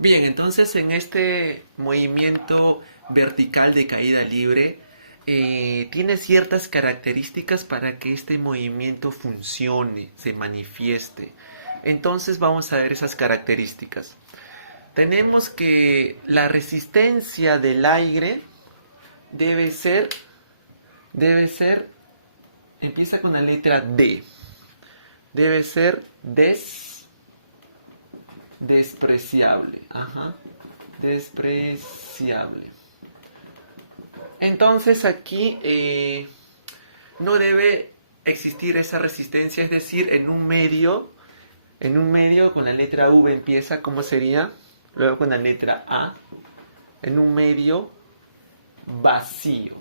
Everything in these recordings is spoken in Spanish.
Bien, entonces en este movimiento vertical de caída libre, tiene ciertas características para que este movimiento funcione, se manifieste. Entonces vamos a ver esas características. Tenemos que la resistencia del aire debe ser, debe ser, empieza con la letra D. Debe ser despreciable. Ajá. Despreciable. Entonces aquí no debe existir esa resistencia, es decir, en un medio con la letra V empieza, ¿cómo sería? Luego con la letra A, en un medio vacío.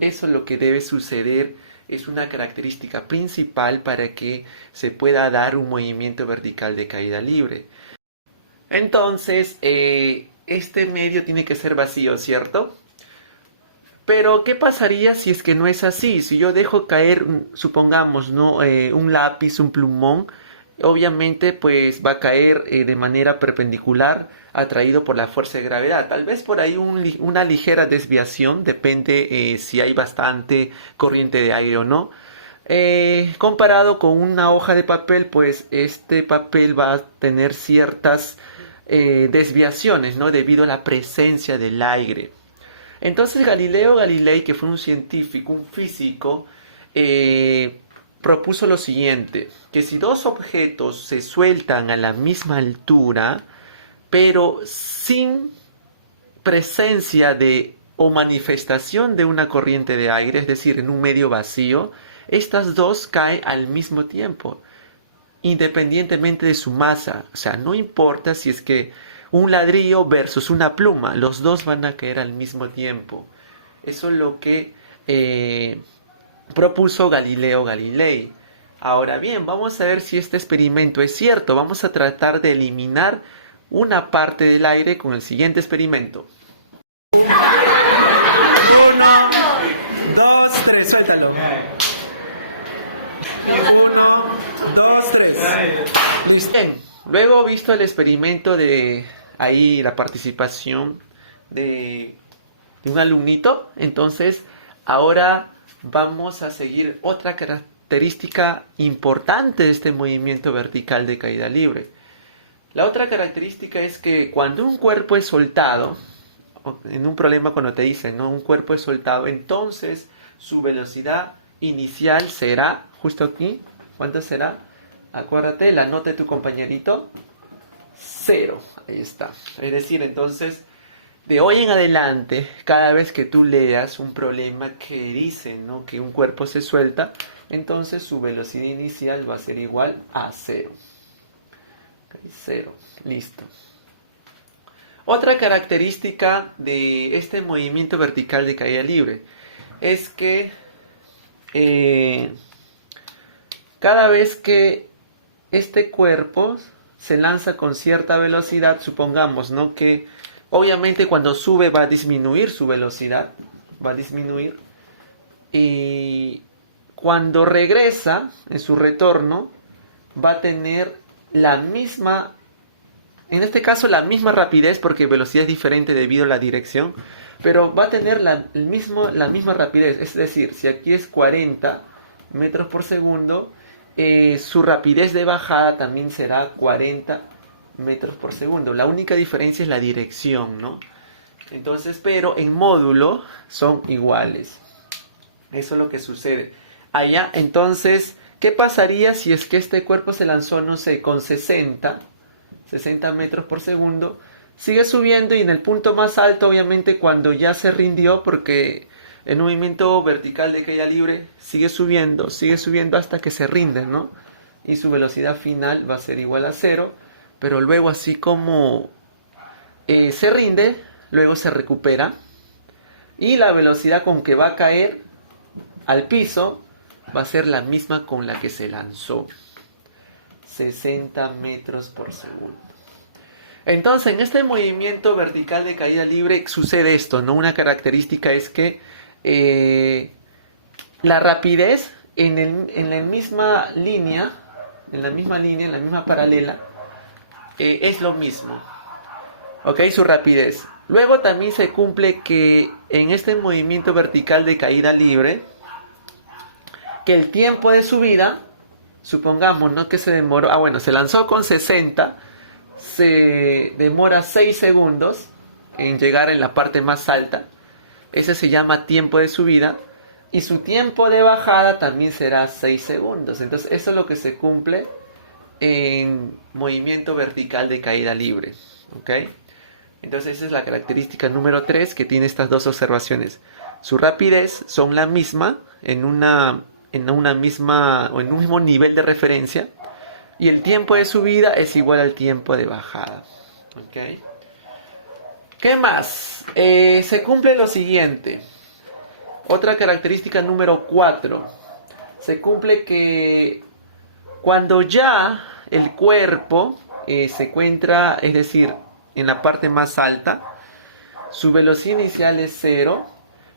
Eso es lo que debe suceder, es una característica principal para que se pueda dar un movimiento vertical de caída libre. Entonces, este medio tiene que ser vacío, ¿cierto? Pero, ¿qué pasaría si es que no es así? Si yo dejo caer, supongamos, ¿no? Un lápiz, un plumón, obviamente pues va a caer de manera perpendicular, atraído por la fuerza de gravedad. Tal vez por ahí una ligera desviación, depende si hay bastante corriente de aire o no. Comparado con una hoja de papel, pues este papel va a tener ciertas desviaciones, ¿no? Debido a la presencia del aire. Entonces Galileo Galilei, que fue un científico, un físico, propuso lo siguiente, que si dos objetos se sueltan a la misma altura, pero sin presencia de o manifestación de una corriente de aire, es decir, en un medio vacío, estas dos caen al mismo tiempo, independientemente de su masa. O sea, no importa si es que un ladrillo versus una pluma, los dos van a caer al mismo tiempo. Eso es lo que propuso Galileo Galilei. Ahora bien, vamos a ver si este experimento es cierto. Vamos a tratar de eliminar una parte del aire con el siguiente experimento. Uno, dos, tres, suéltalo. Uno, dos, tres. Listo. Bien, luego visto el experimento de ahí la participación de un alumnito, entonces ahora vamos a seguir otra característica importante de este movimiento vertical de caída libre. La otra característica es que cuando un cuerpo es soltado, en un problema cuando te dicen, ¿no? Un cuerpo es soltado, entonces su velocidad inicial será, justo aquí, ¿cuánto será? Acuérdate, la nota de tu compañerito, 0. Ahí está. Es decir, entonces, de hoy en adelante, cada vez que tú leas un problema que dice, ¿no? Que un cuerpo se suelta, entonces su velocidad inicial va a ser igual a 0. Okay, 0. Listo. Otra característica de este movimiento vertical de caída libre es que cada vez que este cuerpo se lanza con cierta velocidad, supongamos, ¿no? Que obviamente cuando sube va a disminuir su velocidad, va a disminuir, y cuando regresa en su retorno va a tener la misma, en este caso la misma rapidez, porque velocidad es diferente debido a la dirección, pero va a tener la misma rapidez. Es decir, si aquí es 40 metros por segundo, su rapidez de bajada también será 40 metros por segundo. La única diferencia es la dirección, ¿no? Entonces, pero en módulo son iguales. Eso es lo que sucede. Allá, entonces, ¿qué pasaría si es que este cuerpo se lanzó, no sé, con 60 metros por segundo? Sigue subiendo y en el punto más alto, obviamente, cuando ya se rindió, porque en un movimiento vertical de caída libre sigue subiendo hasta que se rinde, ¿no? Y su velocidad final va a ser igual a 0, pero luego así como se rinde, luego se recupera y la velocidad con que va a caer al piso va a ser la misma con la que se lanzó, 60 metros por segundo. Entonces, en este movimiento vertical de caída libre sucede esto, ¿no? Una característica es que la rapidez en la misma línea, en la misma paralela, es lo mismo. Ok, su rapidez. Luego también se cumple que en este movimiento vertical de caída libre, que el tiempo de subida, supongamos, ¿no? Que se demoró, bueno, se lanzó con 60, se demora 6 segundos en llegar en la parte más alta. Ese se llama tiempo de subida. Y su tiempo de bajada también será 6 segundos. Entonces eso es lo que se cumple en movimiento vertical de caída libre. ¿Ok? Entonces esa es la característica número 3 que tiene estas dos observaciones. Su rapidez son la misma en una misma o en un mismo nivel de referencia. Y el tiempo de subida es igual al tiempo de bajada. ¿Ok? ¿Qué más? Se cumple lo siguiente. Otra característica número 4. Se cumple que cuando ya el cuerpo se encuentra, es decir, en la parte más alta, su velocidad inicial es 0,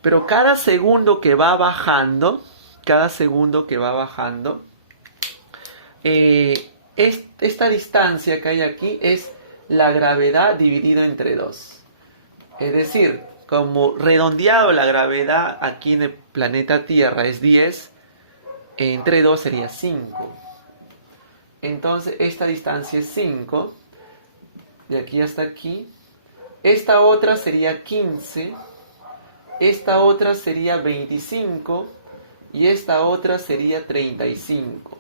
pero cada segundo que va bajando, esta distancia que hay aquí es la gravedad dividida entre 2. Es decir, como redondeado la gravedad aquí en el planeta Tierra es 10, entre 2 sería 5. Entonces esta distancia es 5, de aquí hasta aquí. Esta otra sería 15, esta otra sería 25 y esta otra sería 35.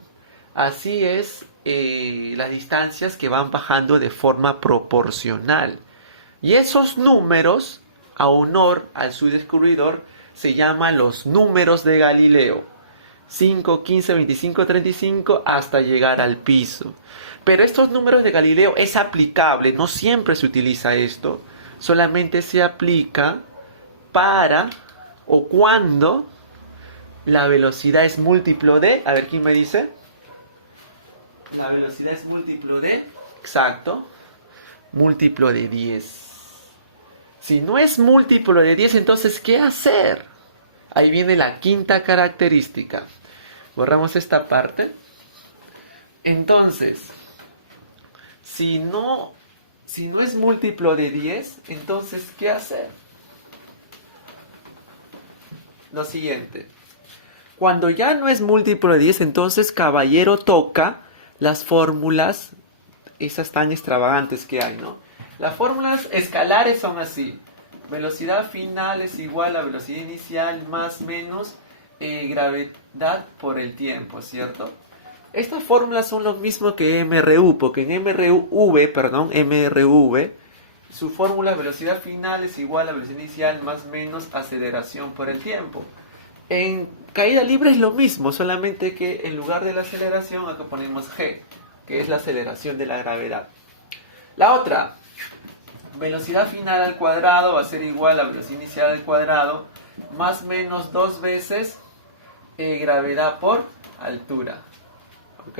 Así es las distancias que van bajando de forma proporcional. Y esos números, a honor al su descubridor, se llaman los números de Galileo. 5, 15, 25, 35 hasta llegar al piso. Pero estos números de Galileo es aplicable, no siempre se utiliza esto, solamente se aplica para o cuando la velocidad es múltiplo de, a ver quién me dice, la velocidad es múltiplo de, exacto, múltiplo de 10. Si no es múltiplo de 10, entonces ¿qué hacer? Ahí viene la quinta característica. Borramos esta parte. Entonces, si no es múltiplo de 10, entonces ¿qué hacer? Lo siguiente. Cuando ya no es múltiplo de 10, entonces caballero toca las fórmulas, esas tan extravagantes que hay, ¿no? Las fórmulas escalares son así. Velocidad final es igual a velocidad inicial más menos gravedad por el tiempo, ¿cierto? Estas fórmulas son lo mismo que MRU, porque en MRV, su fórmula velocidad final es igual a velocidad inicial más menos aceleración por el tiempo. En caída libre es lo mismo, solamente que en lugar de la aceleración acá ponemos G, que es la aceleración de la gravedad. La otra, velocidad final al cuadrado va a ser igual a velocidad inicial al cuadrado más menos 2 veces gravedad por altura. ¿Ok?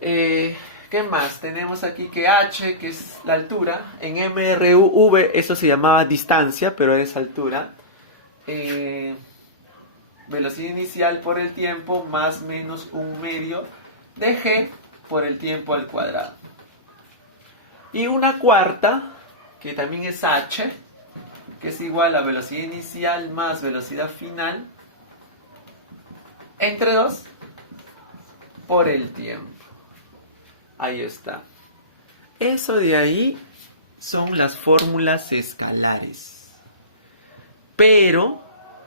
¿Qué más? Tenemos aquí que h, que es la altura. En MRV eso se llamaba distancia, pero es altura. Velocidad inicial por el tiempo más menos 1/2 de g por el tiempo al cuadrado. Y una cuarta, que también es h, que es igual a velocidad inicial más velocidad final entre 2 por el tiempo. Ahí está. Eso de ahí son las fórmulas escalares. Pero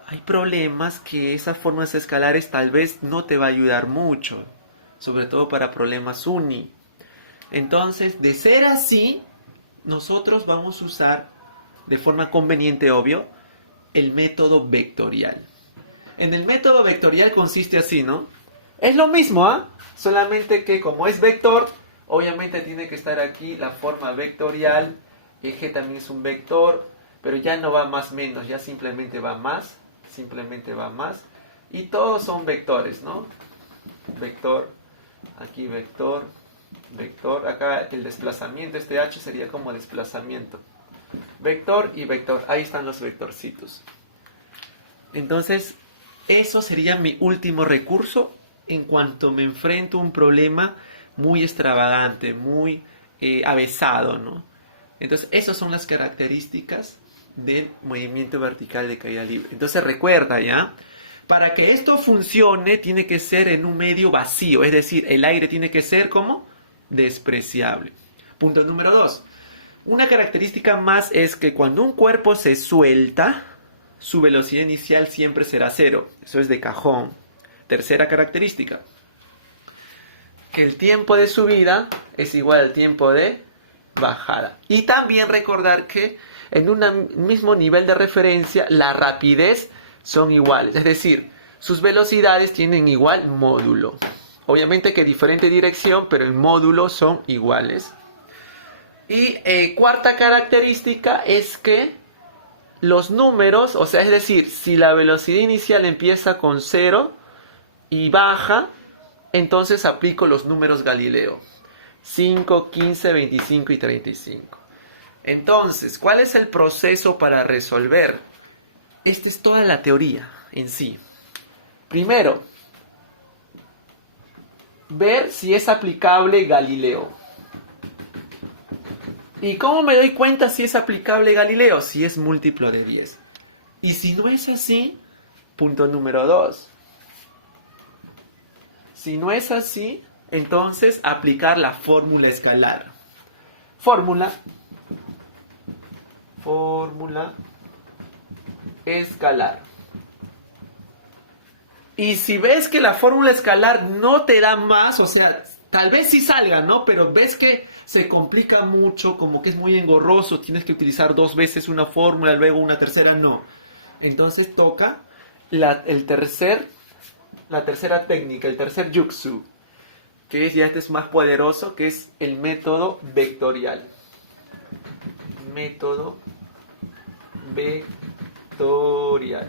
hay problemas que esas fórmulas escalares tal vez no te va a ayudar mucho, sobre todo para problemas uni. Entonces, de ser así, nosotros vamos a usar, de forma conveniente, obvio, el método vectorial. En el método vectorial consiste así, ¿no? Es lo mismo, ¿ah? Solamente que como es vector, obviamente tiene que estar aquí la forma vectorial. Eje también es un vector, pero ya no va más menos, ya simplemente va más. Y todos son vectores, ¿no? Vector, aquí vector, vector. Acá el desplazamiento, este h sería como desplazamiento. Vector y vector, ahí están los vectorcitos. Entonces, eso sería mi último recurso en cuanto me enfrento a un problema muy extravagante, muy avesado, ¿no? Entonces, esas son las características del movimiento vertical de caída libre. Entonces, recuerda, ¿ya? Para que esto funcione, tiene que ser en un medio vacío, es decir, el aire tiene que ser como despreciable. Punto número 2. Una característica más es que cuando un cuerpo se suelta, su velocidad inicial siempre será cero. Eso es de cajón. Tercera característica, que el tiempo de subida es igual al tiempo de bajada. Y también recordar que en un mismo nivel de referencia, la rapidez son iguales. Es decir, sus velocidades tienen igual módulo. Obviamente que diferente dirección, pero el módulo son iguales. Y cuarta característica es que los números, o sea, es decir, si la velocidad inicial empieza con 0 y baja, entonces aplico los números Galileo. 5, 15, 25 y 35. Entonces, ¿cuál es el proceso para resolver? Esta es toda la teoría en sí. Primero, ver si es aplicable Galileo. ¿Y cómo me doy cuenta si es aplicable Galileo? Si es múltiplo de 10. Y si no es así, punto número 2. Si no es así, entonces aplicar la fórmula escalar. Fórmula escalar. Y si ves que la fórmula escalar no te da más, o sea, tal vez sí salga, ¿no? Pero ves que se complica mucho, como que es muy engorroso, tienes que utilizar 2 veces una fórmula, luego una tercera, no. Entonces toca la tercera técnica, el tercer jutsu, que es, ya este es más poderoso, que es el método vectorial. Método vectorial.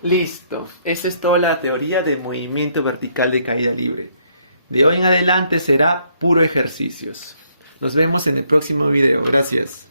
Listo. Esa es toda la teoría de movimiento vertical de caída libre. De hoy en adelante será puro ejercicios. Nos vemos en el próximo video. Gracias.